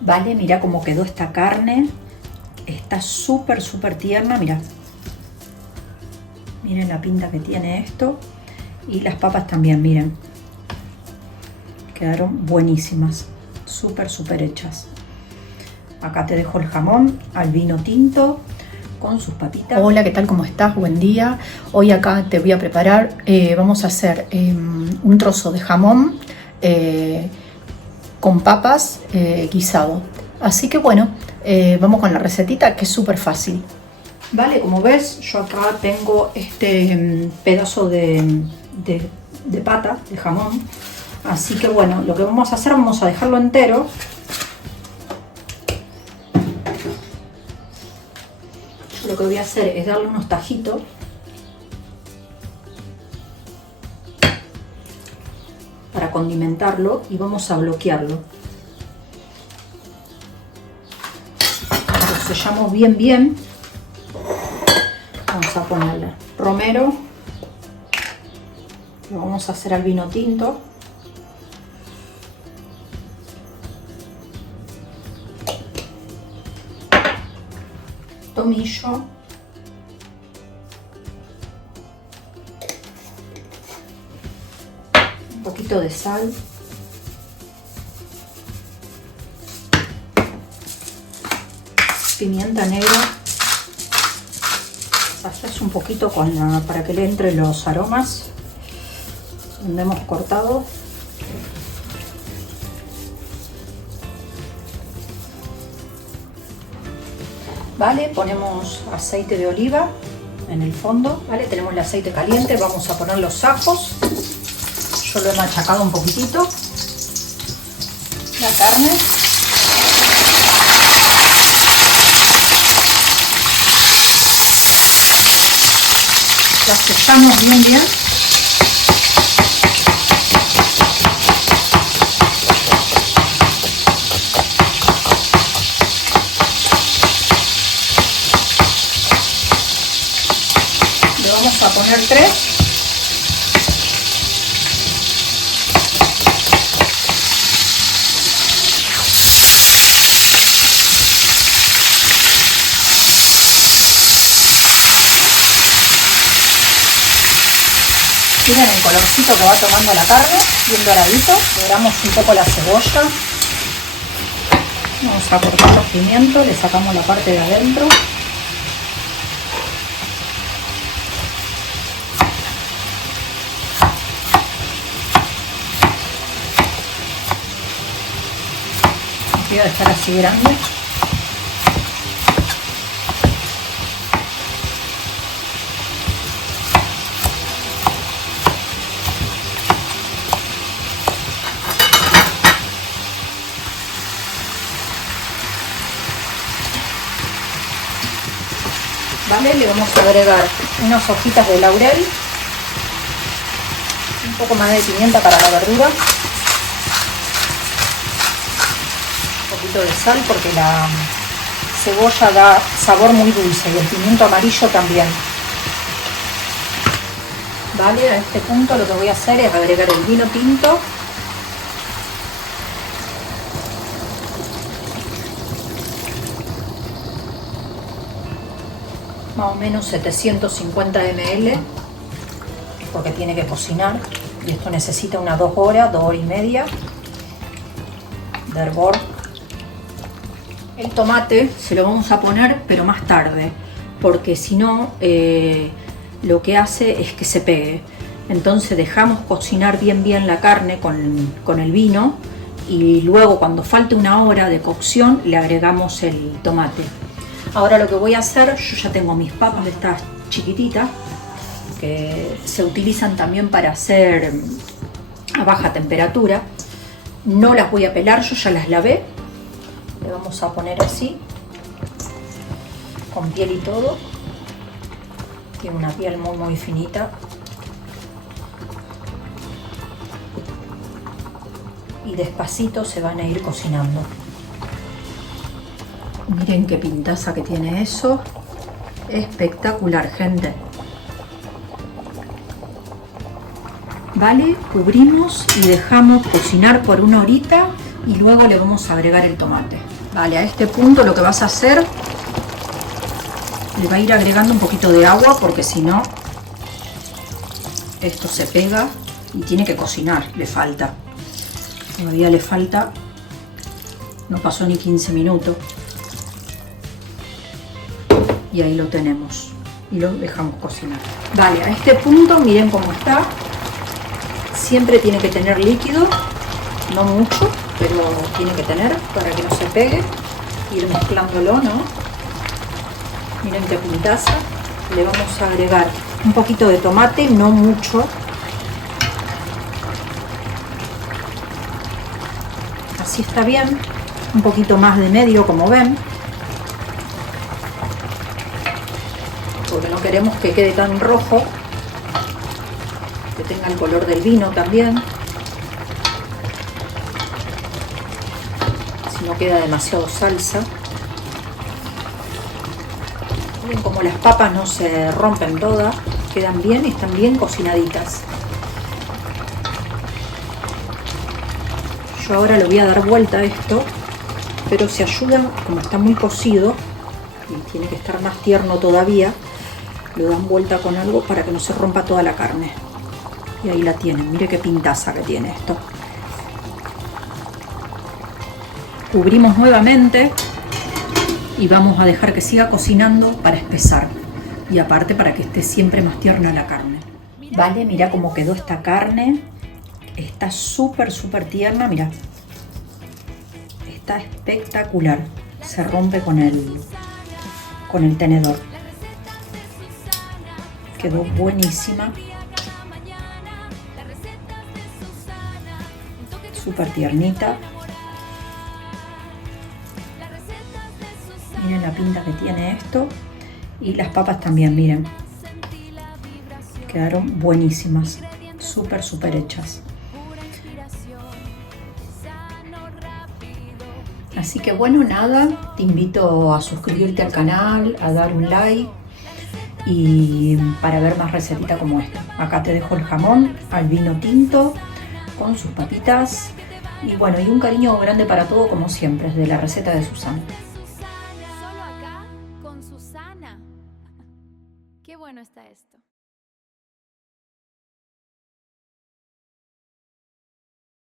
Vale, mira cómo quedó esta carne. Está súper tierna, mira. Miren la pinta que tiene esto. Y las papas también, miren. Quedaron buenísimas. Súper hechas. Acá te dejo el jamón al vino tinto con sus papitas. Hola, ¿qué tal? ¿Cómo estás? Buen día. Hoy acá te voy a preparar, vamos a hacer un trozo de jamón con papas guisado. Así que bueno, vamos con la recetita, que es súper fácil. Vale, como ves, yo acá tengo este pedazo de pata, de jamón. Así que bueno, lo que vamos a hacer, vamos a dejarlo entero. Lo que voy a hacer es darle unos tajitos para condimentarlo y vamos a bloquearlo. Lo sellamos bien. Vamos a ponerle romero. Lo vamos a hacer al vino tinto. Tomillo. Un poquito de sal. Pimienta negra. Sazas un poquito para que le entre los aromas donde hemos cortado. Vale, ponemos aceite de oliva en el fondo. Vale, tenemos el aceite caliente, vamos a poner los ajos. Yo lo he machacado un poquitito. La carne. La sellamos bien. Le vamos a poner 3. Miren el colorcito que va tomando la carne, bien doradito. Doramos un poco la cebolla. Vamos a cortar los pimientos, le sacamos la parte de adentro. Voy a dejar así grande. Vale, le vamos a agregar unas hojitas de laurel, un poco más de pimienta para la verdura, un poquito de sal porque la cebolla da sabor muy dulce y el pimiento amarillo también. Vale, a este punto lo que voy a hacer es agregar el vino tinto. Más o menos 750 ml, porque tiene que cocinar y esto necesita unas 2 horas, 2 horas y media de hervor. El tomate se lo vamos a poner pero más tarde, porque si no lo que hace es que se pegue. Entonces dejamos cocinar bien la carne con el vino y luego cuando falte una hora de cocción le agregamos el tomate. Ahora lo que voy a hacer, yo ya tengo mis papas de estas chiquititas que se utilizan también para hacer a baja temperatura. No las voy a pelar, yo ya las lavé. Le vamos a poner así, con piel y todo. Tiene una piel muy finita. Y despacito se van a ir cocinando. Miren qué pintaza que tiene eso. Espectacular, gente. Vale, cubrimos y dejamos cocinar por 1 horita y luego le vamos a agregar el tomate. Vale, a este punto lo que vas a hacer, le va a ir agregando un poquito de agua porque si no esto se pega y tiene que cocinar, le falta. Todavía le falta, no pasó ni 15 minutos. Y ahí lo tenemos. Y lo dejamos cocinar. Vale, a este punto miren cómo está. Siempre tiene que tener líquido, no mucho, pero tiene que tener para que no se pegue. Ir mezclándolo, ¿no? Miren qué pintaza. Le vamos a agregar un poquito de tomate, no mucho. Así está bien. Un poquito más de medio, como ven. Porque no queremos que quede tan rojo. Que tenga el color del vino también. Si no queda demasiado salsa. Miren como las papas no se rompen todas, quedan bien y están bien cocinaditas. Yo ahora le voy a dar vuelta a esto, pero se ayuda, como está muy cocido y tiene que estar más tierno todavía, le dan vuelta con algo para que no se rompa toda la carne. Y ahí la tienen, mire qué pintaza que tiene esto. Cubrimos nuevamente y vamos a dejar que siga cocinando para espesar y aparte para que esté siempre más tierna la carne. Vale, mira cómo quedó esta carne, está súper tierna, mira, está espectacular, se rompe con el tenedor, quedó buenísima, súper tiernita. Miren la pinta que tiene esto. Y las papas también, miren. Quedaron buenísimas. Súper hechas. Así que bueno, nada. Te invito a suscribirte al canal, a dar un like. Y para ver más recetitas como esta. Acá te dejo el jamón al vino tinto con sus papitas. Y bueno, y un cariño grande para todo como siempre, desde la receta de Susana. Qué bueno está esto.